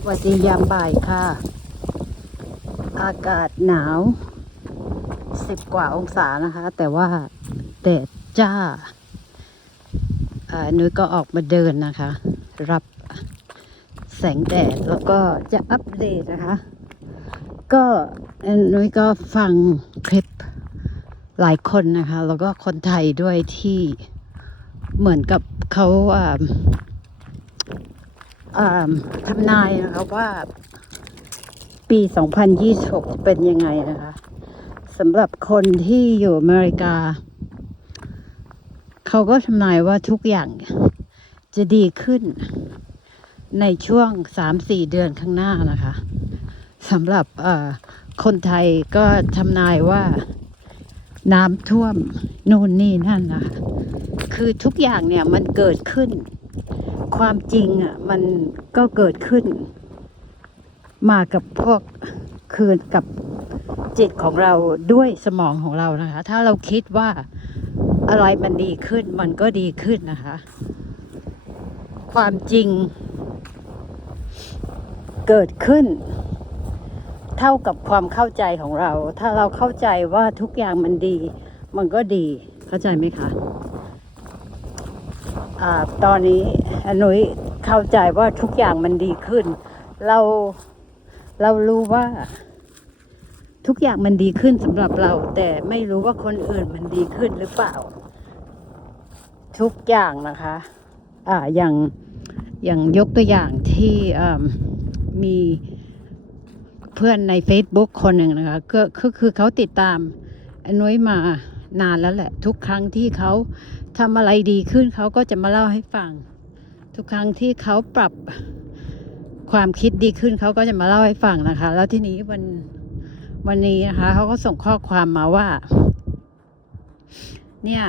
สวัสดียามบ่ายค่ะ อากาศหนาวสิบกว่าองศานะคะ แต่ว่าแดดจ้าอ่านุ้ยก็ออกมาเดินนะคะ รับแสงแดดแล้วก็จะอัปเดตนะคะ ก็นุ้ยก็ฟังคลิปหลายคนนะคะ แล้วก็คนไทยด้วยที่เหมือนกับเขาอ่าอ่า ทำนายนะคะว่า ปี 2026 เป็นยังไงนะคะสำหรับคนที่อยู่อเมริกา เขาก็ทำนายว่าทุกอย่างจะดีขึ้นในช่วง 3-4 เดือนข้างหน้านะคะสำหรับคนไทยก็ทำนายว่าน้ำท่วมนู่นนี่นั่นนะคะคือทุกอย่างเนี่ยมันเกิดขึ้น ความจริงอะมันก็เกิดขึ้น มากับพวกคืนกับจิตของเราด้วยสมองของเรานะคะ ถ้าเราคิดว่าอะไรมันดีขึ้นมันก็ดีขึ้นนะคะ ความจริง เกิดขึ้น เท่ากับความเข้าใจของเรา ถ้าเราเข้าใจว่าทุกอย่างมันดี มันก็ดีเข้าใจไหมคะ ตอนนี้หนุยเข้าใจว่าทุกอย่างมันดีขึ้น เราเรารู้ว่า ทุกอย่างมันดีขึ้นสำหรับเรา แต่ไม่รู้ว่าคนอื่นมันดีขึ้นหรือเปล่า ทุกอย่างนะคะ อ่าอย่างอย่างยกตัวอย่างที่มีเพื่อนใน Facebook คนหนึ่งนะคะก็คือเขาติดตามอนุ้ยมานานแล้วแหละ ทุกครั้งที่เขา ทำอะไรดีขึ้นเขาก็จะมาเล่าให้ฟัง ทุกครั้งที่เขาปรับความคิดดีขึ้นเขาก็จะมาเล่าให้ฟังนะคะ แล้วทีนี้วันวันนี้นะคะเขาก็ส่งข้อความมาว่า เนี่ย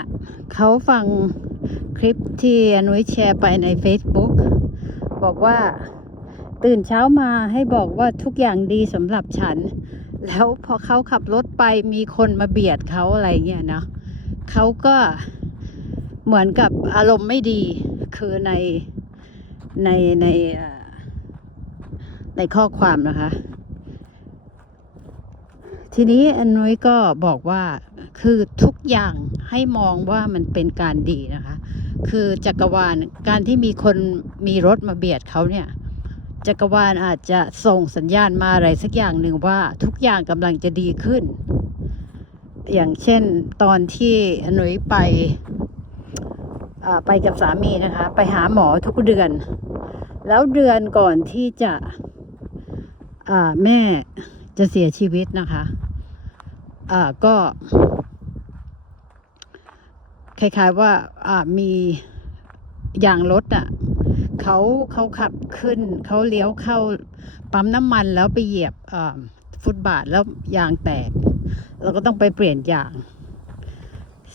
เขาฟังคลิปที่อนุยแชร์ไปใน Facebook บอกว่าตื่นเช้ามาให้บอกว่าทุกอย่างดีสำหรับฉัน แล้วพอเขาขับรถไปมีคนมาเบียดเขาอะไรเงี้ยเนาะเขาก็ เหมือนกับอารมณ์ไม่ดี คือในในในในข้อความนะคะ ทีนี้อันนุ้ยก็บอกว่าคือทุกอย่างให้มองว่ามันเป็นการดีนะคะ คือจักรวาลการที่มีคนมีรถมาเบียดเขาเนี่ยจักรวาลอาจจะส่งสัญญาณมาอะไรสักอย่างหนึ่งว่าทุกอย่างกำลังจะดีขึ้น อย่างเช่นตอนที่หนุยไป ไปกับสามีนะคะ ไปหาหมอทุกเดือน แล้วเดือนก่อนที่จะแม่จะเสียชีวิตนะคะก็คล้ายๆว่ามียางรถอะเขาเขาขับขึ้น เขาเลี้ยวเข้าปั๊มน้ำมันแล้วไปเหยียบฟุตบาทแล้วยางแตก เราก็ต้องไปเปลี่ยนยาง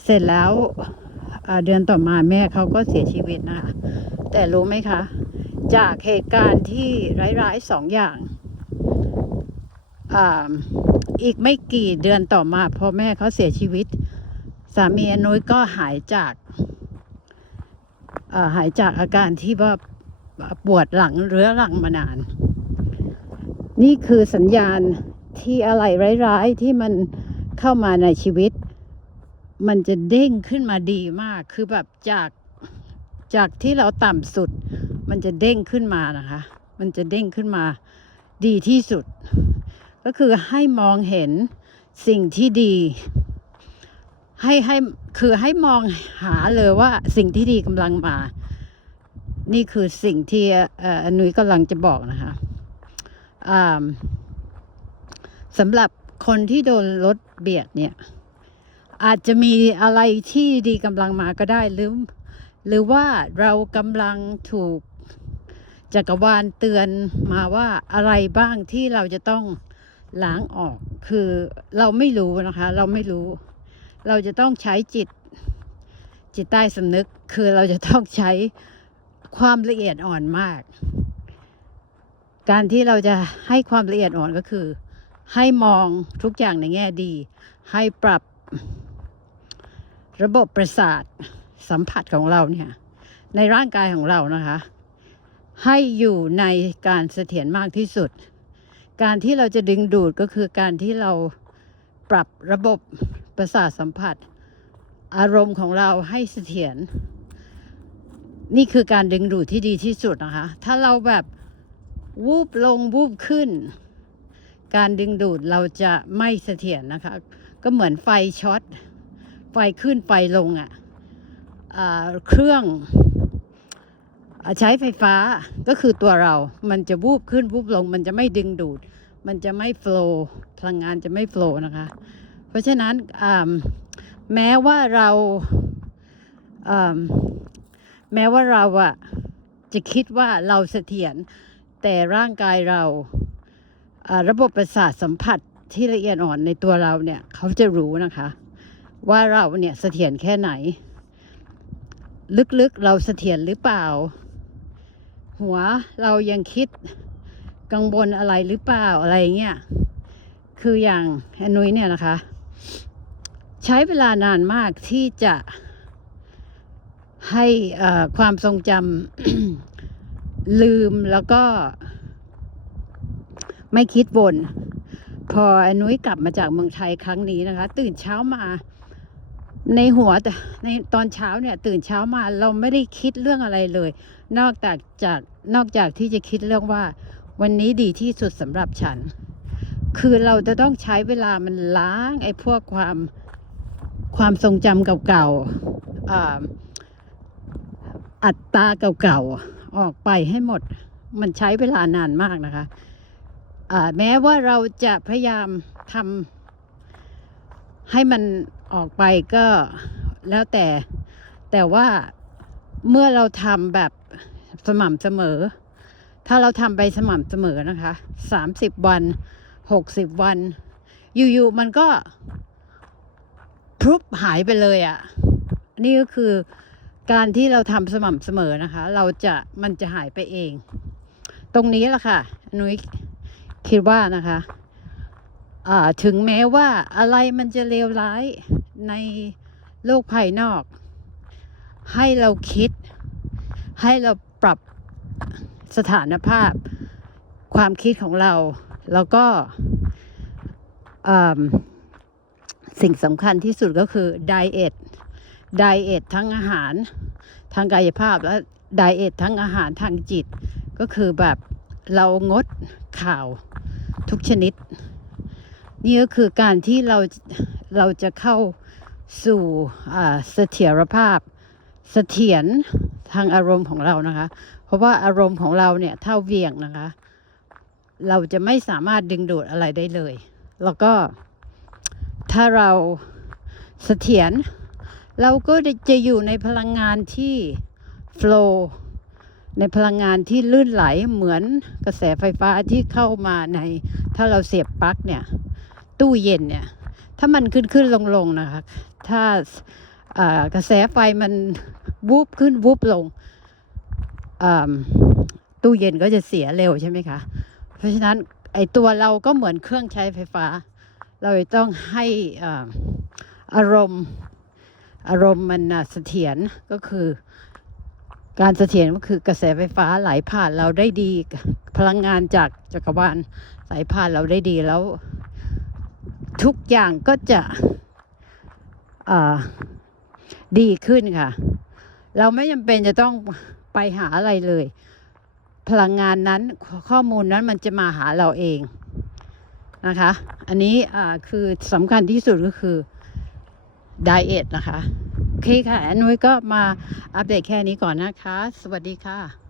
เสร็จแล้ว เดือนต่อมาแม่เขาก็เสียชีวิตนะคะแต่รู้ไหมคะ จากเหตุการณ์ที่ร้ายๆสองอย่างอีกไม่กี่เดือนต่อมาพอแม่เขาเสียชีวิต สามีอนุยก็หายจากหายจากอาการที่ว่าปวดหลังเรื้อรังมานาน นี่คือสัญญาณที่อะไรร้ายๆที่มันเข้ามาในชีวิต มันจะเด้งขึ้นมาดีมาก คือแบบจากจากที่เราต่ำสุด มันจะเด้งขึ้นมานะคะ มันจะเด้งขึ้นมาดีที่สุด ก็คือให้มองเห็นสิ่งที่ดี ให้ให้คือให้มองหาเลยว่าสิ่งที่ดีกำลังมา นี่คือสิ่งที่อนุยกำลังจะบอกนะคะสำหรับคนที่โดนรถเบียดเนี่ย อาจจะมีอะไรที่ดีกำลังมาก็ได้หรือ หรือว่าเรากำลังถูกจักรวาลเตือนมาว่าอะไรบ้างที่เราจะต้องล้างออก คือเราไม่รู้นะคะ เราไม่รู้ เราจะต้องใช้จิต จิตใต้สำนึก คือเราจะต้องใช้ความละเอียดอ่อนมาก การที่เราจะให้ความละเอียดอ่อนก็คือ ให้มองทุกอย่างในแง่ดี ให้ปรับ ระบบประสาทสัมผัสของเราเนี่ยในร่างกายของเรานะคะ ให้อยู่ในการเสถียรมากที่สุด การที่เราจะดึงดูดก็คือการที่เราปรับระบบประสาทสัมผัส อารมณ์ของเราให้เสถียรนี่คือการดึงดูดที่ดีที่สุดนะคะ ถ้าเราแบบวูบลงวูบขึ้น การดึงดูดเราจะไม่เสถียรนะคะ ก็เหมือนไฟช็อต ไฟขึ้นไฟลงอะ่ะเครื่องอใช้ไฟฟ้าก็คือตัวเรา มันจะวูบขึ้นวูบลง มันจะไม่ดึงดูด มันจะไม่โฟล์พลังงานจะไม่โฟล์นะคะ เพราะฉะนั้นแม้ว่าเราแม้ว่าเราอะจะคิดว่าเราเสถียรแต่ร่างกายเราอ่าระบบประสาทสัมผัสที่ละเอียดอ่อนในตัวเราเนี่ย เขาจะรู้นะคะ ว่าเราเนี่ยเสถียรแค่ไหน ลึกๆเราเสถียรหรือเปล่า หัวเรายังคิดกังวลอะไรหรือเปล่าอะไรเงี้ยคืออย่างแอนนุ้ยเนี่ยนะคะ ใช้เวลานานมากที่จะให้อ่อความทรงจำลืมแล้วก็ ไม่คิดวน พอแอนนุ้ยกลับมาจากเมืองไทยครั้งนี้นะคะ ตื่นเช้ามา ในหัวแต่ในตอนเช้าเนี่ยตื่นเช้ามาเราไม่ได้คิดเรื่องอะไรเลย นอกจากจากนอกจากที่จะคิดเรื่องว่า วันนี้ดีที่สุดสำหรับฉัน คือเราจะต้องใช้เวลามันล้างไอ้พวกความความทรงจำเก่าๆอัตตาเก่าๆออกไปให้หมด มันใช้เวลานานมากนะคะแม้ว่าเราจะพยายามทำให้มัน ออกไปก็แล้วแต่ แต่ว่าเมื่อเราทำแบบสม่ำเสมอ ถ้าเราทำไปสม่ำเสมอนะคะสามสิบวันหกสิบวัน อยู่ๆมันก็พรุบหายไปเลยอะ่ะ นี่ก็คือการที่เราทำสม่ำเสมอนะคะ เราจะมันจะหายไปเอง ตรงนี้แหละค่ะนุ้ยคิดว่านะคะถึงแม้ว่าอะไรมันจะเลวร้าย ในโลกภายนอก ให้เราคิด ให้เราปรับสถานภาพ ความคิดของเรา แล้วก็สิ่งสำคัญที่สุดก็คือไดเอทไดเอททั้งอาหารทางกายภาพและไดเอททั้งอาหารทางจิต ก็คือแบบเรางดข่าวทุกชนิด นี่ก็คือการที่เราเราจะเข้า สู่เสถียรภาพ เสถียรทางอารมณ์ของเรานะคะ เพราะว่าอารมณ์ของเราเนี่ยเท่าเวียงนะคะ เราจะไม่สามารถดึงดูดอะไรได้เลย แล้วก็ถ้าเราเสถียรเราก็จะอยู่ในพลังงานที่โฟล์ในพลังงานที่ลื่นไหลเหมือนกระแสไฟฟ้าที่เข้ามาใน ถ้าเราเสียบปลั๊กเนี่ย ตู้เย็นเนี่ย ถ้ามันขึ้นขึ้นลงลงนะคะ ถ้าากระแสไฟมันวูบขึ้นวูบลงตู้เย็นก็จะเสียเร็วใช่ไหมคะ เพราะฉะนั้นไอตัวเราก็เหมือนเครื่องใช้ไฟฟ้า เราต้องให้อาอารมณ์อารมณ์มันนะเสถียรก็คือ การเสถียรก็คือกระแสไฟฟ้าไหลผ่านเราได้ดี พลังงานจากจักรวาลไหลผ่านเราได้ดีแล้ว ทุกอย่างก็จะดีขึ้นค่ะ เราไม่จำเป็นจะต้องไปหาอะไรเลย พลังงานนั้นข้อมูลนั้นมันจะมาหาเราเองนะคะ อันนี้คือสำคัญที่สุดก็คือไดเอทนะคะโอเคค่ะอันนุ้ยก็มาอัปเดตแค่นี้ก่อนนะคะ สวัสดีค่ะ